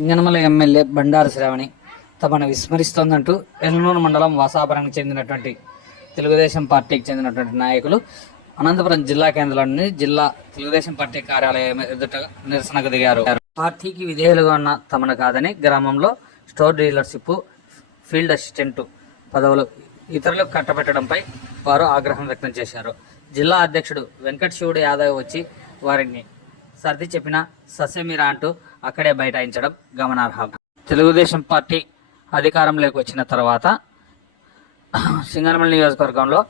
Singanamala MLA Bandaru Shravani తమను విస్మరిస్తోందంటూ ఎల్లనూరు మండలం వాసాపురానికి చెందినటువంటి తెలుగుదేశం పార్టీకి చెందినటువంటి నాయకులు అనంతపురం జిల్లా కేంద్రంలోని జిల్లా తెలుగుదేశం పార్టీ కార్యాలయం ఎదుట నిరసనకు దిగారు. పార్టీకి విధేయులుగా ఉన్న తమను కాదని గ్రామంలో స్టోర్ డీలర్షిప్, ఫీల్డ్ అసిస్టెంట్ పదవులు ఇతరులకు కట్టబెట్టడంపై వారు ఆగ్రహం వ్యక్తం చేశారు. జిల్లా అధ్యక్షుడు వెంకట శివుడు యాదవ్ వచ్చి వారిని సర్ది చెప్పిన సస్యమీరా అంటూ అక్కడే బైఠాయించడం గమనార్హం. తెలుగుదేశం పార్టీ అధికారంలోకి వచ్చిన తర్వాత సింగనమల నియోజకవర్గంలో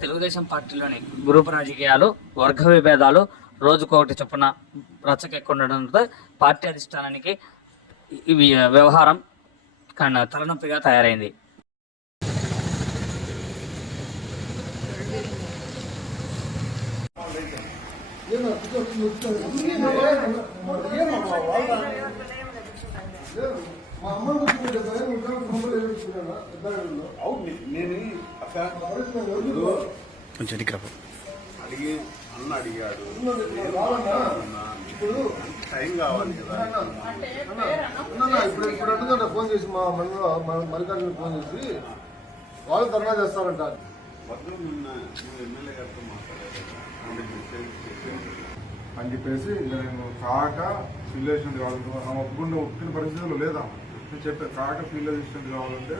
తెలుగుదేశం పార్టీలోని గ్రూప్ రాజకీయాలు, వర్గ విభేదాలు రోజుకొకటి చొప్పున రచ్చకెక్కుండడంతో పార్టీ అధిష్టానానికి ఈ వ్యవహారం తలనొప్పిగా తయారైంది. అడిగి అన్న అడిగాడు, ఇప్పుడు టైం కావాలి కదా. ఇప్పుడు అడుగుతుంట ఫోన్ చేసి మా మల్లికార్జున ఫోన్ చేసి వాళ్ళు ధర్నా చేస్తారంట. ఎమ్మెల్యే గారితో అని చెప్పేసి నేను కాక ఫీల్డ్ అసిస్టెంట్ కావాలంటే ఒప్పుకున్న పరిస్థితుల్లో లేదా నేను చెప్పాను. కాక ఫీల్డ్ అసిస్టెంట్ కావాలంటే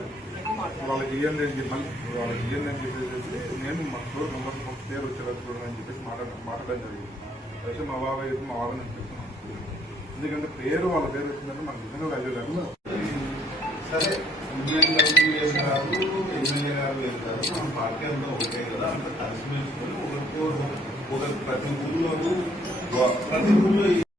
వాళ్ళకి ఇయ్యండి అని చెప్పి వాళ్ళకి ఇయ్యండి అని చెప్పేసి నేను మా స్టోర్ నెంబర్ పేరు వచ్చేలా చూడండి అని చెప్పేసి మాట్లాడడం జరిగింది. అయితే మా బాబాయ్ చెప్పి మా వాళ్ళని చెప్తున్నాను. ఎందుకంటే వాళ్ళ పేరు వచ్చిందంటే మనకు నిజంగా వాల్యూ లేదు. సరే, ఎమ్మెల్యే గారు వెళ్తారు, మన పార్టీ అంతా ఒకటే కదా, అంత కలిసి వేసుకొని ఒకరికి ప్రతి ఊళ్ళో